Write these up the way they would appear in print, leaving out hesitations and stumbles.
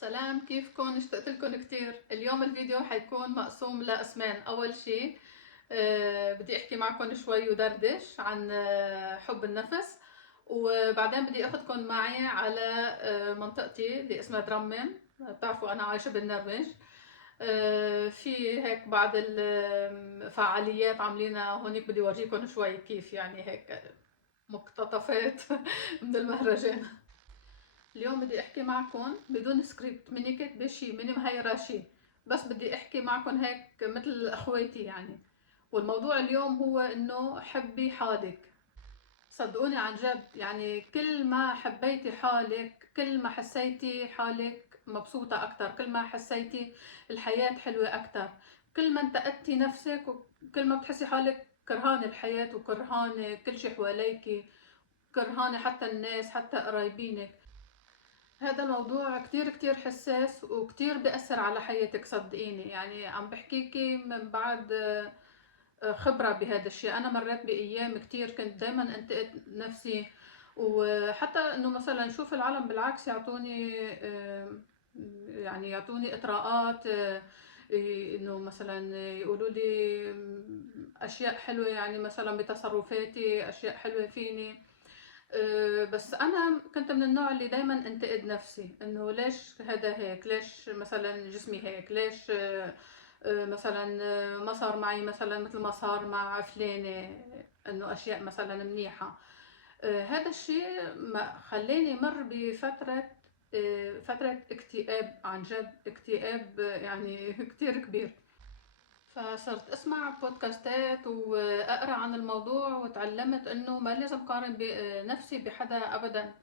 سلام، كيفكن؟ اشتقت لكم كثير. اليوم الفيديو حيكون مقسوم لقسمين. اول شيء بدي احكي معكم شوي ودردش عن حب النفس، وبعدين بدي اخذكم معي على منطقتي اللي اسمها درمن. بتعرفوا انا عايشه بالنرويج. في هيك بعض الفعاليات عاملينها هونيك، بدي اورجيكم شوي كيف يعني هيك مقتطفات من المهرجان. اليوم بدي احكي معكم بدون سكريبت، مني كاتبه شي، مني مهيره شي، بس بدي احكي معكم هيك مثل اخواتي يعني. والموضوع اليوم هو انه حبي حالك. صدقوني عن جد، يعني كل ما حبيتي حالك كل ما حسيتي حالك مبسوطة أكتر، كل ما حسيتي الحياة حلوة أكتر، كل ما انتقدتي نفسك وكل ما بتحسي حالك كرهانة الحياة وكرهانة كل شي حواليكي، كرهانة حتى الناس حتى قرايبينك. هذا الموضوع كتير كتير حساس وكتير بيأثر على حياتك، صدقيني. يعني عم بحكيكي من بعد خبرة بهذا الشيء. أنا مريت بأيام كتير كنت دايما أنتقد نفسي، وحتى إنه مثلا شوف العالم بالعكس يعطوني يعني يعطوني إطراءات، إنه مثلا يقولوا لي أشياء حلوة، يعني مثلا بتصرفاتي أشياء حلوة فيني. بس انا كنت من النوع اللي دايما انتقد نفسي، انه ليش هذا هيك، ليش مثلا جسمي هيك، ليش مثلا ما صار معي مثلا مثل ما صار مع فلانة، انه اشياء مثلا منيحة. هذا الشيء ما خلاني مر بفترة فترة اكتئاب، عن جد اكتئاب يعني كتير كبير. فصرت اسمع بودكاستات واقرا عن الموضوع، وتعلمت انه ما لازم قارن نفسي بحدا ابدا.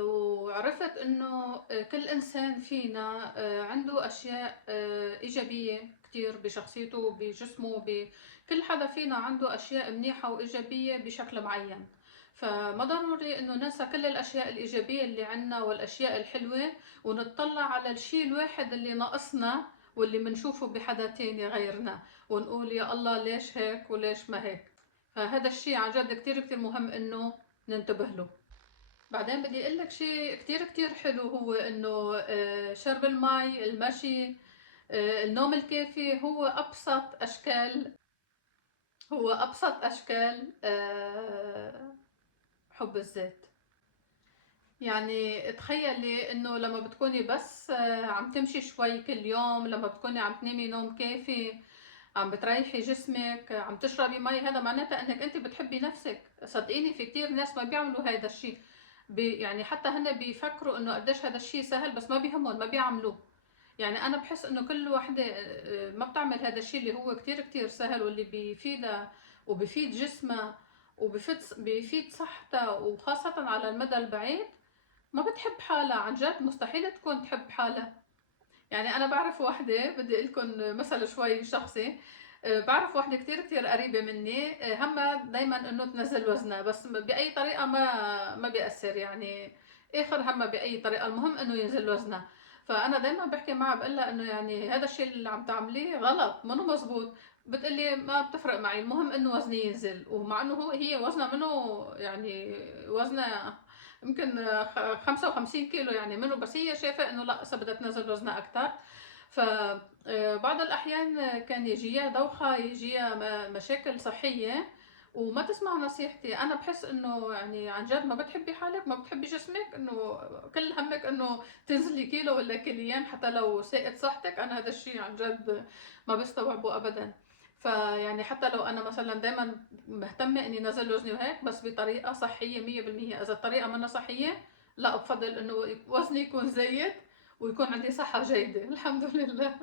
وعرفت انه كل انسان فينا عنده اشياء ايجابية كتير بشخصيته بجسمه، بكل حدا فينا عنده اشياء منيحة وايجابية بشكل معين. فما ضروري انه ننسى كل الاشياء الايجابية اللي عنا والاشياء الحلوة، ونطلع على الشيء الواحد اللي ناقصنا واللي منشوفه بحدا تاني غيرنا، ونقول يا الله ليش هيك وليش ما هيك. فهذا الشيء عن جد كتير كتير مهم انه ننتبه له. بعدين بدي اقول لك شيء كتير كتير حلو، هو انه شرب المي، المشي، النوم الكافي هو ابسط اشكال حب الذات. يعني تخيلي انه لما بتكوني بس عم تمشي شوي كل يوم، لما بتكوني عم تنامي نوم كافي، عم بتريحي جسمك، عم تشربي مي، هذا معناتها انك انت بتحبي نفسك. صدقيني في كتير ناس ما بيعملوا هذا الشيء، يعني حتى هن بيفكروا انه قديش هذا الشيء سهل، بس ما بيهمهم، ما بيعملوه. يعني انا بحس انه كل وحده ما بتعمل هذا الشيء اللي هو كتير كتير سهل واللي بيفيدها وبيفيد جسمها وبيفيد صحتها، وخاصة على المدى البعيد، ما بتحب حالها. عن جد مستحيل تكون تحب حالها. يعني انا بعرف وحده، بدي اقول لكم مثل شوي شخصي. بعرف وحده كتير كتير قريبه مني، همها دايما انه تنزل وزنها، بس باي طريقه ما بيأثر يعني. اخر همها باي طريقه، المهم انه ينزل وزنها. فانا دايما بحكي معها بقول لها انه يعني هذا الشيء اللي عم تعمليه غلط، منه مزبوط. بتقلي ما بتفرق معي، المهم انه وزني ينزل. ومع انه هي وزنها منه يعني وزنها يمكن 55 كيلو يعني منه، بس هي شايفه انه لا، بدها تنزل وزنها اكثر. فبعض الأحيان كان يجيها دوخة، يجيها مشاكل صحية وما تسمع نصيحتي. أنا بحس إنه يعني عن جد ما بتحبي حالك، ما بتحبي جسمك، إنه كل همك إنه تنزلي كيلو ولا كيليين حتى لو ساءت صحتك. أنا هذا الشيء عن جد ما بستوعبه أبدا. فيعني حتى لو أنا مثلا دايما مهتمة إني نزل وزني وهيك، بس بطريقة صحية 100%. إذا الطريقة منها صحية، لا، بفضل إنه وزني يكون زايد ويكون عندي صحة جيدة الحمد لله.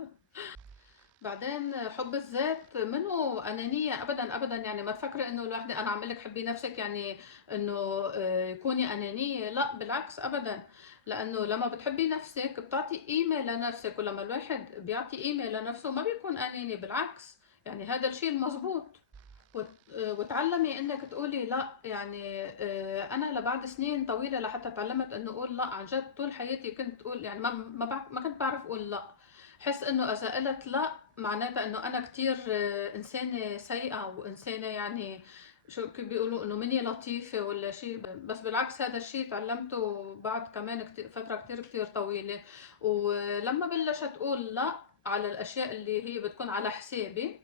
بعدين حب الذات منه أنانية أبدا أبدا. يعني ما تفكري إنه الواحدة، أنا عم لك حبي نفسك يعني إنه كوني أنانية، لا بالعكس أبدا. لأنه لما بتحبي نفسك بتعطي قيمة لنفسك، ولما الواحد بيعطي قيمة لنفسه ما بيكون أناني، بالعكس. يعني هذا الشيء المزبوط. وتعلمي انك تقولي لا. يعني انا لبعد سنين طويله لحتى تعلمت انه اقول لا. عن جد طول حياتي كنت اقول يعني ما كنت بعرف اقول لا. حس انه اذا قلت لا معناتها انه انا كتير انسانه سيئه، وانسانه يعني شو كيف بيقولوا انه مني لطيفة ولا شيء، بس بالعكس هذا الشيء تعلمته بعد كمان فترة كتير طويلة. ولما بلشت تقول لا على الاشياء اللي هي بتكون على حسابي،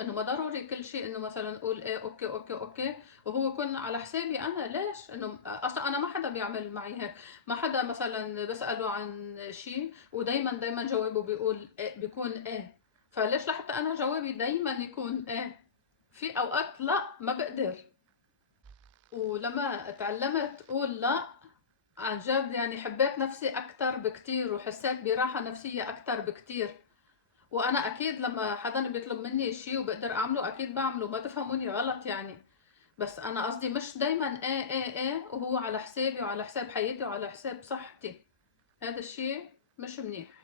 انه ما ضروري كل شيء انه مثلا اقول ايه اوكي اوكي اوكي وهو يكون على حسابي انا. ليش؟ انه اصلا انا ما حدا بيعمل معي هيك، ما حدا مثلا بسأله عن شيء ودايما جوابه بيقول إيه، بيكون ايه. فليش لحتى انا جوابي دايما يكون ايه؟ في اوقات لا ما بقدر. ولما تعلمت اقول لا عن جد يعني حبيت نفسي اكتر بكتير وحسيت براحة نفسية اكتر بكتير. وانا اكيد لما حدا بيطلب مني شيء وبقدر اعمله اكيد بعمله، ما تفهموني غلط يعني. بس انا قصدي مش دايما ايه وهو على حسابي وعلى حساب حياتي وعلى حساب صحتي. هذا الشيء مش منيح.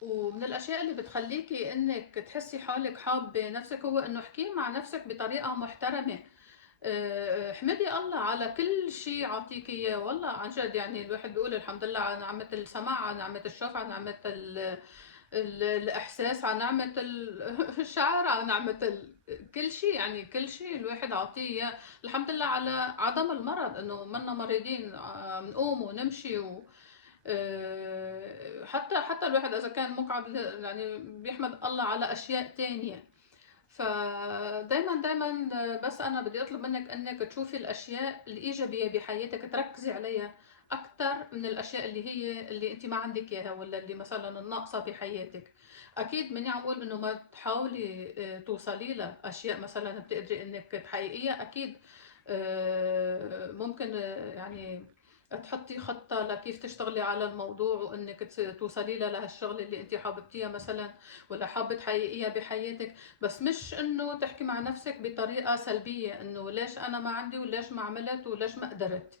ومن الاشياء اللي بتخليكي انك تحسي حالك حابة نفسك هو انه احكي مع نفسك بطريقة محترمة. احمدي الله على كل شيء عطيك اياه، والله عن جد. يعني الواحد بيقول الحمد لله على نعمة السمع، على نعمة الشوف، على نعمة الإحساس، على نعمة الشعر، على نعمة كل شيء. يعني كل شيء الواحد عطيه. الحمد لله على عدم المرض، إنه منا مريضين، نقوم ونمشي حتى الواحد إذا كان مقعد يعني بيحمد الله على أشياء تانية. فدايما بس انا بدي اطلب منك انك تشوفي الاشياء الايجابيه بحياتك، تركزي عليها اكثر من الاشياء اللي انت ما عندك اياها ولا اللي مثلا الناقصه بحياتك. اكيد مني عم اقول انه ما تحاولي توصلي لاشياء مثلا بتقدري انك تحققيها. اكيد ممكن يعني تحطي خطة لكيف تشتغلي على الموضوع وانك توصلي لهالشغلة اللي انت حاببتيها مثلا ولا حابة تحققيها بحياتك. بس مش انه تحكي مع نفسك بطريقة سلبية انه ليش انا ما عندي وليش ما عملت وليش ما قدرت.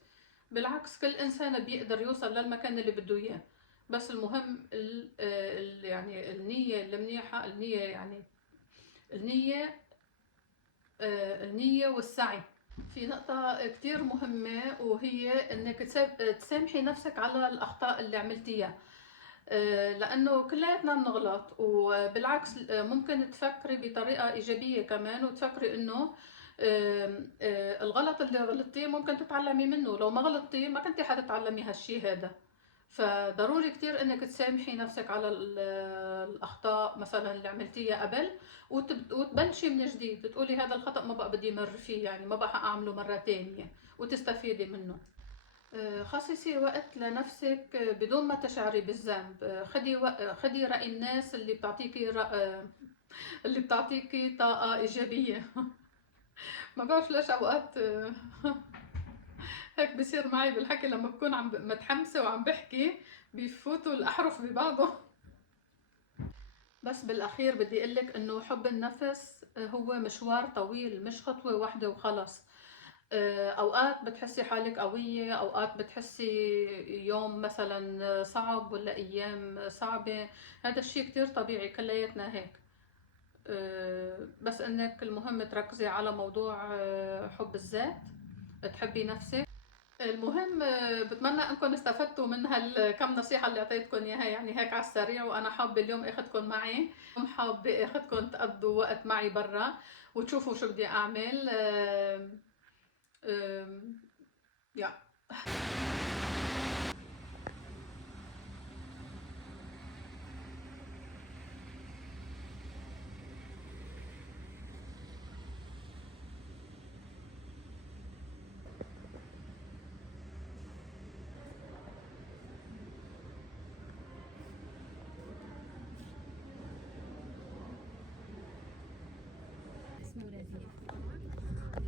بالعكس كل انسان بيقدر يوصل للمكان اللي بده اياه. بس المهم يعني النية المنيحة، النية يعني النية النية والسعي. في نقطة كتير مهمة وهي انك تسامحي نفسك على الاخطاء اللي عملتيها. لانه كلياتنا بنغلط. وبالعكس ممكن تفكري بطريقة ايجابية كمان وتفكري انه الغلط اللي غلطتيه ممكن تتعلمي منه. لو ما غلطتي ما كنتي حتتعلمي هالشي هذا. فضروري كتير انك تسامحي نفسك على الاخطاء مثلا اللي عملتيها قبل وتبلشي من جديد، تقولي هذا الخطأ ما بقى بدي مر فيه، يعني ما بقى اعمله مرة تانية وتستفيدي منه. خصصي وقت لنفسك بدون ما تشعري بالذنب. خدي رأي الناس اللي بتعطيكي طاقة إيجابية. ما بعرف ليش أوقات هيك بصير معي بالحكي لما بكون عم متحمسة وعم بحكي بيفوتوا الأحرف ببعضهم. بس بالأخير بدي أقولك إنه حب النفس هو مشوار طويل، مش خطوة واحدة وخلص. أوقات بتحسي حالك قوية، أوقات بتحسي يوم مثلا صعب ولا أيام صعبة. هذا الشيء كتير طبيعي، كلياتنا هيك. بس إنك المهم تركزي على موضوع حب الذات، تحبي نفسك. المهم بتمنى انكم استفدتوا من هالكم نصيحة اللي اعطيتكم اياها يعني هيك على السريع. وانا حابة اليوم اخدكم معي، حابة اخدكم تقضوا وقت معي برا وتشوفوا شو بدي اعمل. يا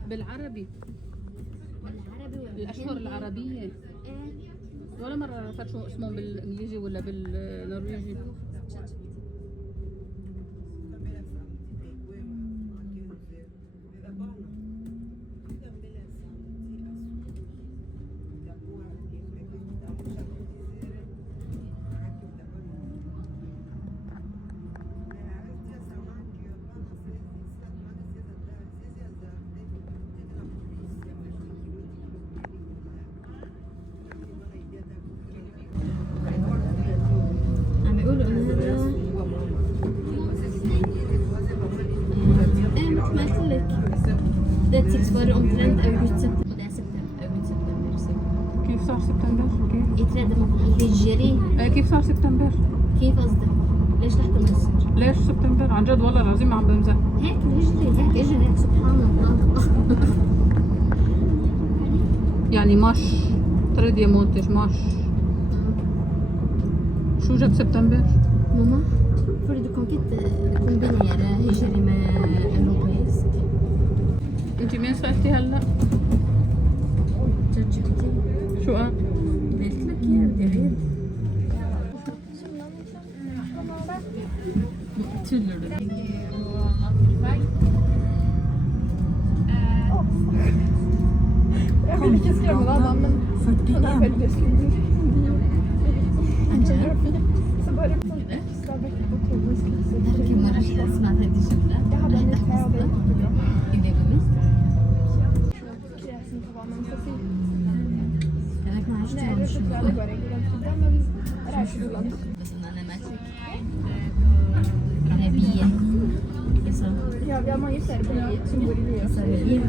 بالعربي، الاشهر العربية. ولا مرة عرفت شو اسمهم بالانجليزي ولا بالنرويجي. عم يقولوا انه هذا 2006 var omtrent august september. Det er august september. كيف صار سبتمبر؟ كيف؟ يتراد الهجري. كيف صار سبتمبر؟ كيف قصدك؟ ليش تحت النصر؟ ليش سبتمبر؟ عن جد والله العظيم ما عم بمزح. هيك الهجري هيك اجى هيك سبحان الله. يعني مش تريد منتج مش شو جاب سبتمبر؟ ماما فريد كونكيت كومبيني هجري ما اوروبيز. انت مين سألتي هلا؟ جات جبتي شو قال؟ قلت لك يا بدي غير Jag vill inte skrämma någon annan, men hon är väldigt fin. Så började det på mycket på Torbjörns klasser. كم مرة سمعت هذه الجملة؟ Jag hade en liten och det är jättebra. إجابة Kräsen på vad man får se. أنا كنت عايشة Nej, det är fortfarande bara gränsfria, men räkskolan. بس أنا ماشي نبية يسا Ja, vi har många serber som bor i Nya Serbier.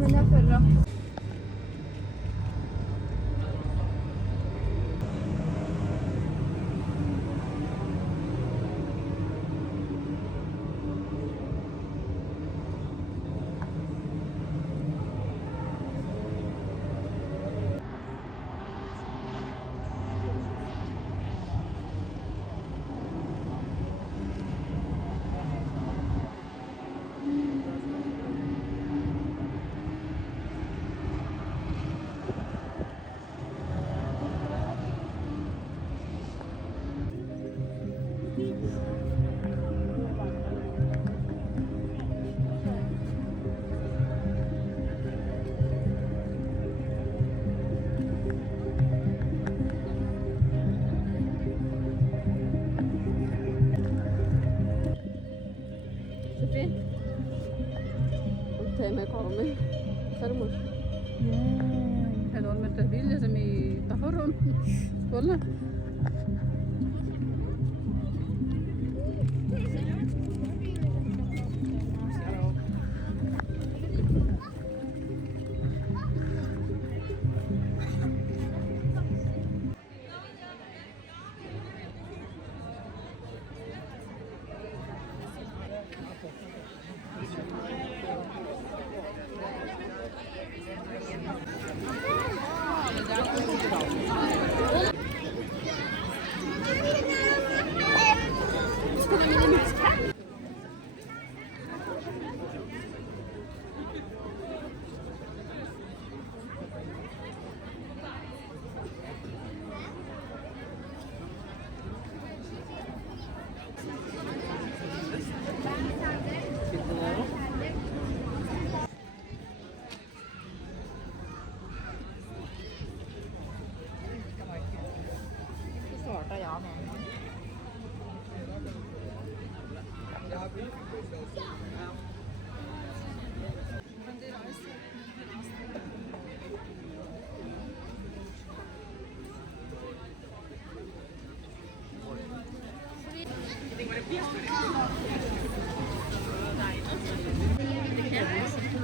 Men jag förra. شوفي قدامك عمر خرمش هدول مرتبين لازم يطهرهم والله.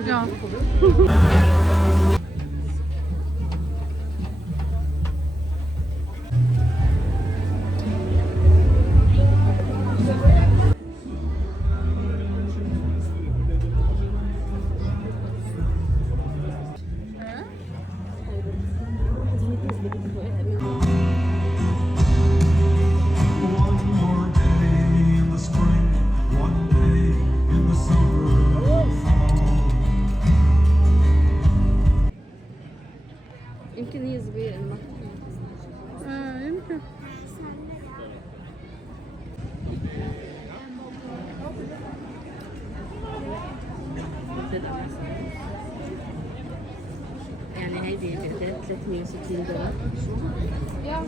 Ja. One more day in the spring, one day in the summer or fall. يمكن هي صغيرة ما يمكن. يعني هيدي الجداد 360 دولار. Ja.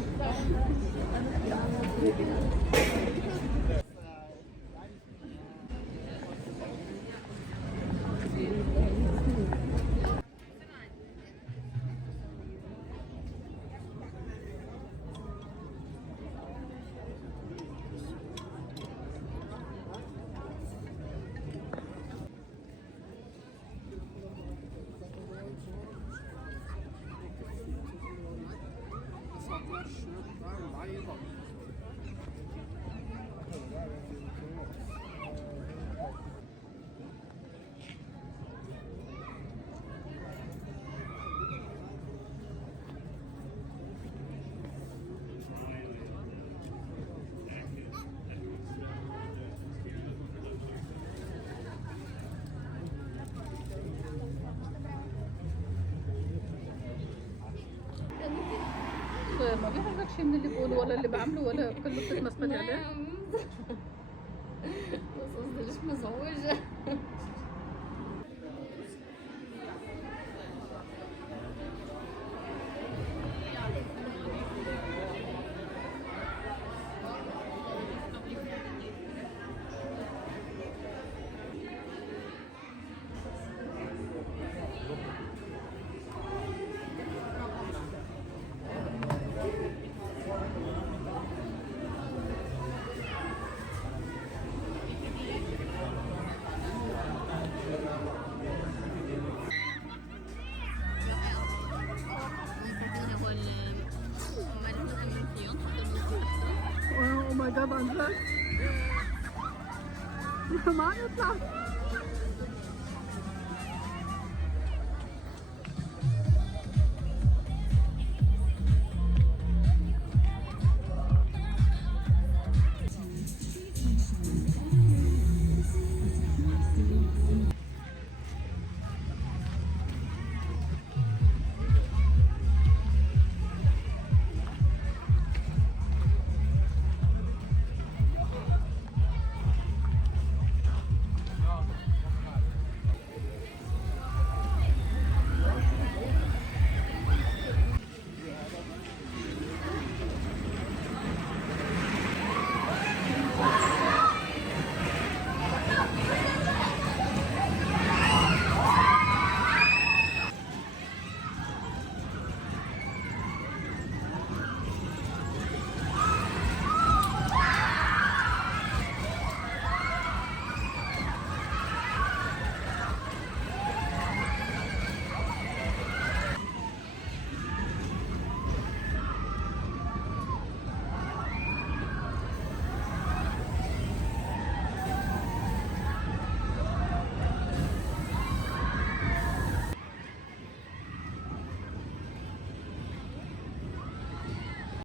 ما بيعجبك شيء من اللي بقوله ولا اللي بعمله ولا كله بتتمسخري عليه؟ بس قصدي ليش مزعوجة؟ اوه ماي جاد عن جد ما عم يطلع